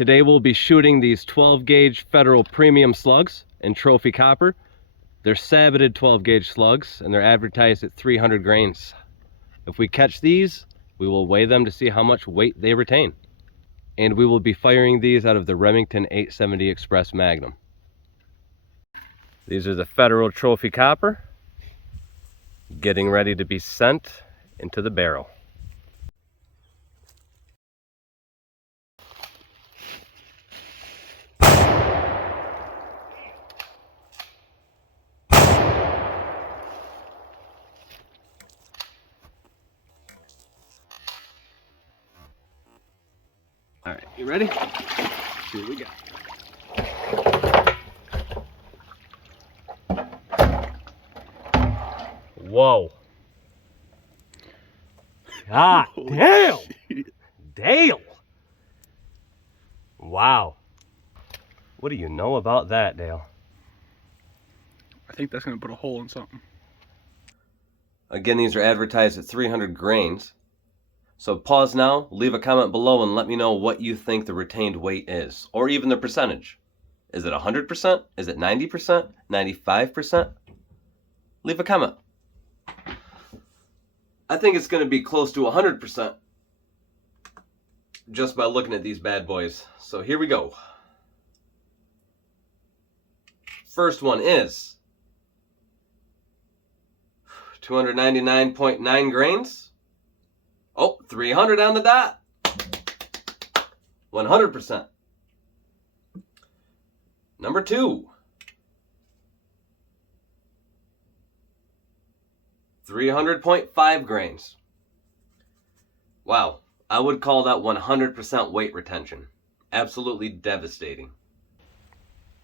Today we'll be shooting these 12 gauge Federal Premium Slugs in Trophy Copper. They're saboted 12 gauge slugs and they're advertised at 300 grains. If we catch these, we will weigh them to see how much weight they retain. And we will be firing these out of the Remington 870 Express Magnum. These are the Federal Trophy Copper, getting ready to be sent into the barrel. All right, you ready? Here we go. Whoa. God damn. Dale. Wow. What do you know about that, Dale? I think that's going to put a hole in something. Again, these are advertised at 300 grains. So pause now, leave a comment below and let me know what you think the retained weight is, or even the percentage. Is it 100%? Is it 90%? 95%? Leave a comment. I think it's going to be close to 100% just by looking at these bad boys. So here we go. First one is 299.9 grains. Oh, 300 on the dot. 100%. Number 2. 300.5 grains. Wow, I would call that 100% weight retention. Absolutely devastating.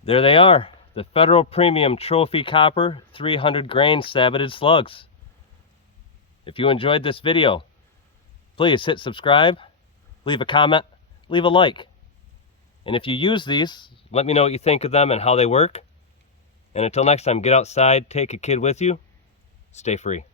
There they are, the Federal Premium Trophy Copper 300 grain saboted slugs. If you enjoyed this video, please hit subscribe, leave a comment, leave a like. And if you use these, let me know what you think of them and how they work. And until next time, get outside, take a kid with you, stay free.